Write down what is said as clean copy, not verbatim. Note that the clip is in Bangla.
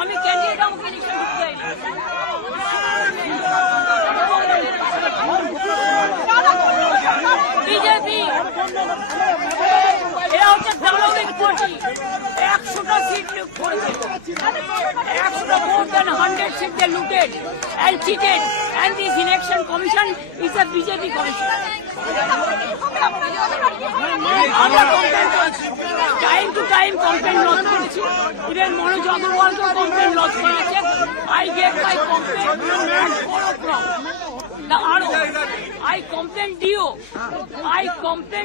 আমি ক্যান্ডিডেট আমাকে ইলেকশন ঢুকতে যাইনি। বিজেপি এরা হচ্ছে দালালিক পার্টি। 100টা সিট করেছে, 100টা more than 100 seats they looted and cheated, and this election commission is a BJP commission. আমরা কমপ্লেন করছি, time to time complain lodge করেছি, ইভেন মনোজ অগ্রওয়ালকেও কমপ্লেন লজ করেছে। I gave my complaint at 4 o'clock. The RO, I complained DO, I complained